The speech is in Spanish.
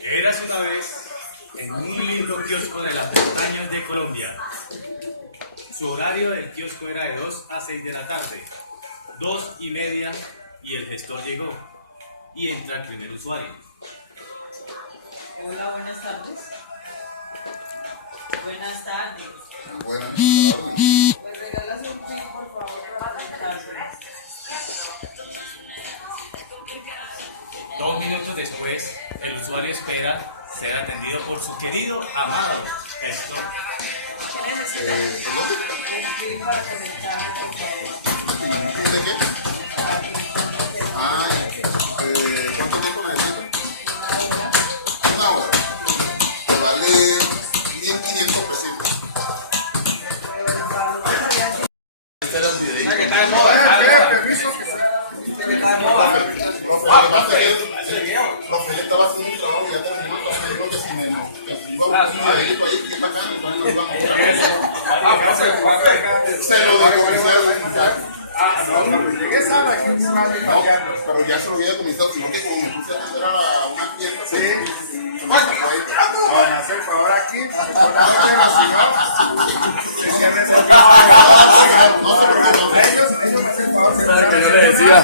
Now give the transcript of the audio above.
Eras una vez en un lindo kiosco de las montañas de Colombia. Su horario del kiosco era de 2 a 6 de la tarde, 2:30, y el gestor llegó. Y entra el primer usuario. Hola, buenas tardes. Buenas tardes. Buenas tardes. ¿Me regalas un pico, por favor, para conectarse? 2 minutos después, el usuario espera ser atendido por su querido, amado gestor. ¿Qué necesitas? Un pico para conectarme, por favor. ¿De qué? Ay, ¿cuánto tiempo necesito? Una hora. Te vale 1.500 pesitos. Este era el videito. Que está de moda. Permiso. Que está de moda. Rafael estaba haciendo un trabajo y ya terminó. Entonces dijo que si me iba a un videito ahí, que bacán, entonces nos íbamos a se lo decomisaron. Llegué sala aquí un rato pateando. Pero ya se lo había decomisado, sino que como me puse a atender a una clienta. Sí. Bueno, a hacer favor aquí. Con la No se preocupe. ellos me hacen favor. Que yo le decía.